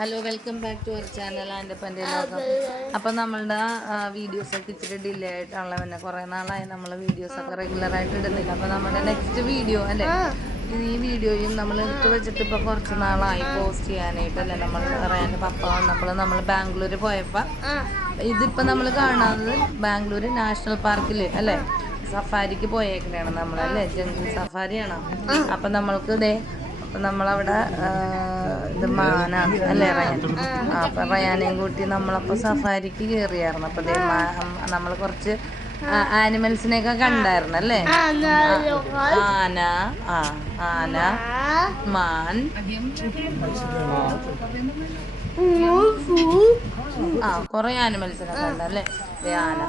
Hello, welcome back to our channel and പൻ്റെ ലോകം. അപ്പം നമ്മളുടെ വീഡിയോസൊക്കെ ഇച്ചിരി ഡിലേ ആയിട്ടുള്ള പിന്നെ കുറേ നാളായി നമ്മൾ വീഡിയോസൊക്കെ റെഗുലറായിട്ട് ഇടുന്നില്ല. അപ്പോൾ നമ്മുടെ നെക്സ്റ്റ് വീഡിയോ അല്ലേ, ഈ വീഡിയോയും നമ്മൾ എടുത്ത് വെച്ചിട്ട് ഇപ്പോൾ കുറച്ച് നാളായി പോസ്റ്റ് ചെയ്യാനായിട്ടല്ലേ. നമ്മൾ റയാൻ്റെ പപ്പ വന്നപ്പോൾ നമ്മൾ ബാംഗ്ലൂർ പോയപ്പോൾ ഇതിപ്പോൾ നമ്മൾ കാണുന്നത് ബാംഗ്ലൂർ നാഷണൽ പാർക്കിൽ അല്ലേ, സഫാരിക്ക് പോയേക്കണേണ് നമ്മളല്ലേ, ജംഗിൾ സഫാരിയാണ്. അപ്പം നമ്മൾക്ക് ഇതേ അപ്പം നമ്മളവിടെ ഇത് മാനാണ് അല്ലേ റയാൻ. അപ്പം റയാനെയും കൂട്ടി നമ്മളപ്പോൾ സഫാരിക്ക് കയറിയായിരുന്നു. അപ്പം ഇതേ നമ്മൾ കുറച്ച് ആനിമൽസിനെയൊക്കെ കണ്ടായിരുന്നു അല്ലേ. ആന, ആന, മാൻ, കുറേ ആനിമൽസിനെ കണ്ടല്ലേ ആന.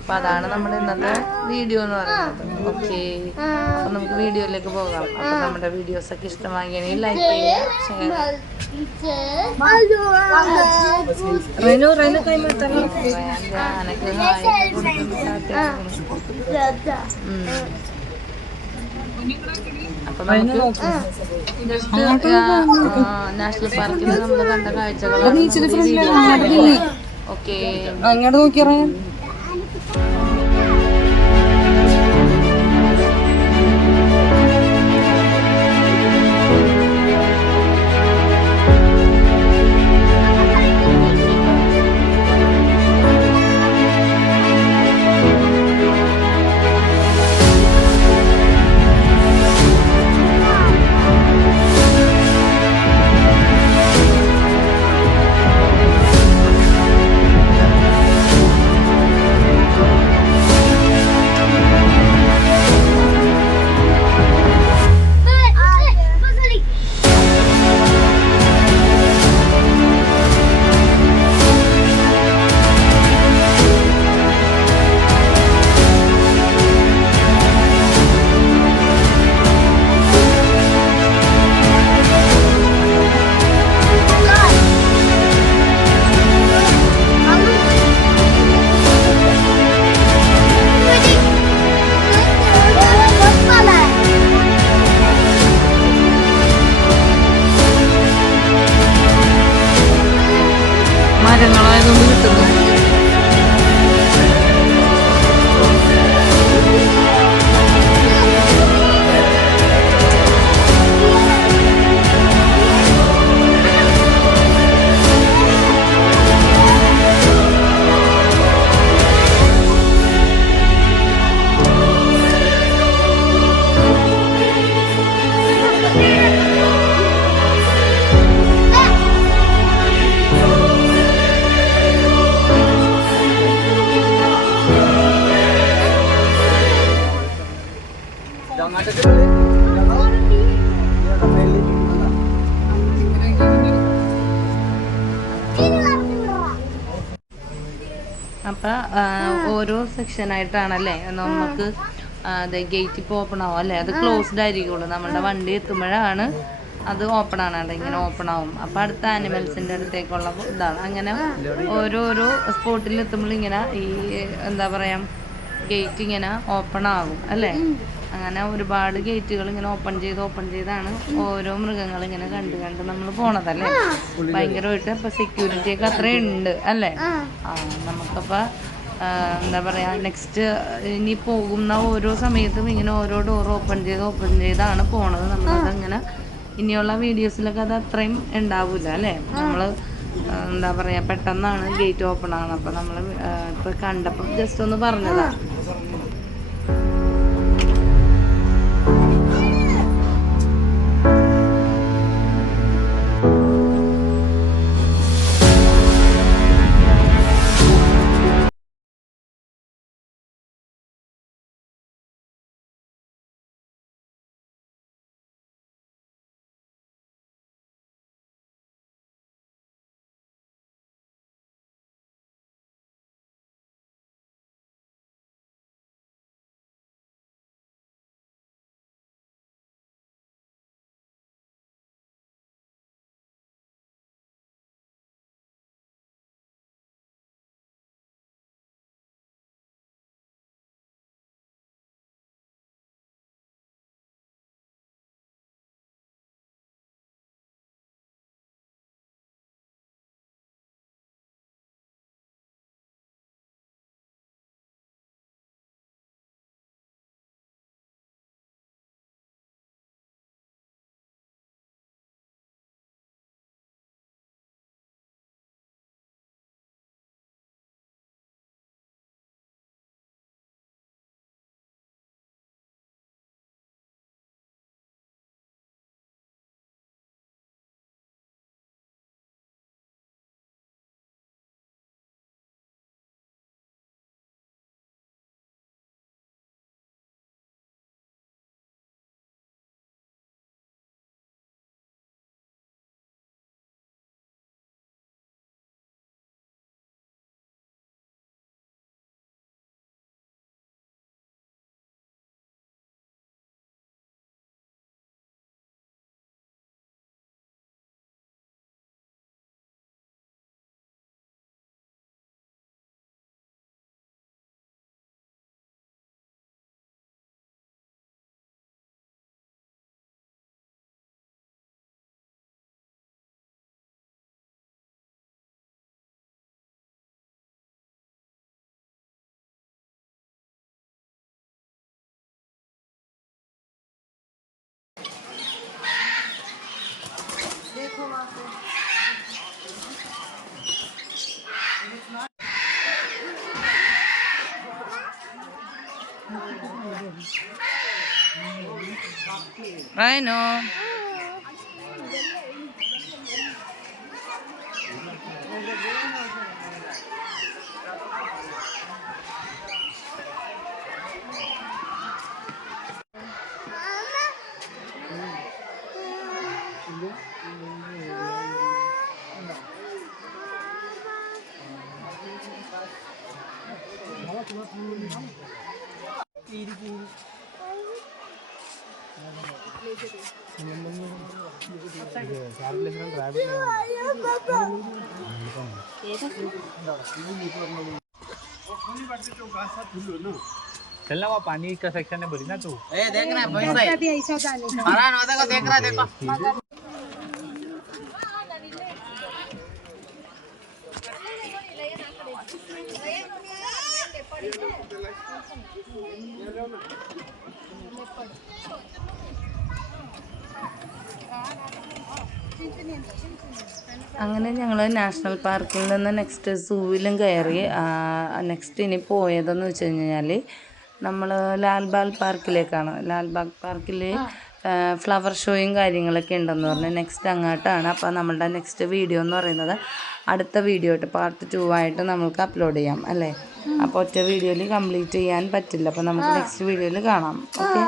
അപ്പം അതാണ് നമ്മുടെ ഇന്നത്തെ വീഡിയോ എന്ന് പറയുന്നത്. ഓക്കെ, അപ്പം നമുക്ക് വീഡിയോയിലേക്ക് പോകാം. അപ്പം നമ്മുടെ വീഡിയോസൊക്കെ ഇഷ്ടമാണെങ്കിൽ ലൈക്ക് ചെയ്യുക, ഷെയർ ആനക്ക് അപ്പം നമുക്ക് നാഷണൽ പാർക്കിൽ നമ്മൾ കണ്ട കാഴ്ചകളാണ്. ഓക്കെ, അങ്ങോട്ട് നോക്കിയാൽ മരങ്ങളായതുകൊണ്ട് കിട്ടുന്നു. അപ്പം ഓരോ സെക്ഷനായിട്ടാണല്ലേ നമുക്ക് അതെ ഗേറ്റ് ഇപ്പോൾ ഓപ്പൺ ആവും അല്ലേ, അത് ക്ലോസ്ഡ് ആയിരിക്കുള്ളൂ. നമ്മുടെ വണ്ടി എത്തുമ്പോഴാണ് അത് ഓപ്പൺ ആണ്, ഇങ്ങനെ ഓപ്പൺ ആവും. അപ്പം അടുത്ത ആനിമൽസിൻ്റെ അടുത്തേക്കുള്ള ഇതാണ്. അങ്ങനെ ഓരോരോ സ്പോട്ടിൽ എത്തുമ്പോൾ ഇങ്ങനെ ഈ എന്താ പറയുക ഗേറ്റ് ഇങ്ങനെ ഓപ്പൺ ആകും അല്ലേ. അങ്ങനെ ഒരുപാട് ഗേറ്റുകൾ ഇങ്ങനെ ഓപ്പൺ ചെയ്താണ് ഓരോ മൃഗങ്ങൾ ഇങ്ങനെ കണ്ട് നമ്മൾ പോണതല്ലേ. ഭയങ്കരമായിട്ട് ഇപ്പം സെക്യൂരിറ്റി ഒക്കെ അത്രയും ഉണ്ട് അല്ലേ. നമുക്കപ്പോൾ എന്താ പറയുക നെക്സ്റ്റ് ഇനി പോകുന്ന ഓരോ സമയത്തും ഇങ്ങനെ ഓരോ ഡോർ ഓപ്പൺ ചെയ്താണ് പോണത്. നമ്മളതങ്ങനെ ഇനിയുള്ള വീഡിയോസിലൊക്കെ അത് അത്രയും ഉണ്ടാവില്ല അല്ലേ. നമ്മൾ എന്താ പറയുക പെട്ടെന്നാണ് ഗേറ്റ് ഓപ്പൺ ആകുന്നത്. അപ്പോൾ നമ്മൾ ഇപ്പോൾ കണ്ടപ്പോൾ ജസ്റ്റ് ഒന്ന് പറഞ്ഞതാണ്. റൈനോ चल ना वहाँ पानी का सेक्शन है बोली ना तू देख रहा है फरहान वादा को देख रहा है देखो അങ്ങനെ ഞങ്ങൾ നാഷണൽ പാർക്കിൽ നിന്ന് നെക്സ്റ്റ് സൂവിലും കയറി. നെക്സ്റ്റ് ഇനി പോയതെന്ന് വെച്ച് കഴിഞ്ഞാൽ നമ്മൾ ലാൽബാഗ് പാർക്കിലേക്കാണ്. ലാൽബാഗ് പാർക്കിൽ ഫ്ലവർ ഷോയും കാര്യങ്ങളൊക്കെ ഉണ്ടെന്ന് പറഞ്ഞ് നെക്സ്റ്റ് അങ്ങോട്ടാണ്. അപ്പോൾ നമ്മളുടെ നെക്സ്റ്റ് വീഡിയോ എന്ന് പറയുന്നത് അടുത്ത വീഡിയോ ആയിട്ട് പാർട്ട് 2 ആയിട്ട് നമുക്ക് അപ്ലോഡ് ചെയ്യാം അല്ലേ. അപ്പോൾ ഒറ്റ വീഡിയോയിൽ കംപ്ലീറ്റ് ചെയ്യാൻ പറ്റില്ല. അപ്പോൾ നമുക്ക് നെക്സ്റ്റ് വീഡിയോയിൽ കാണാം. ഓക്കെ.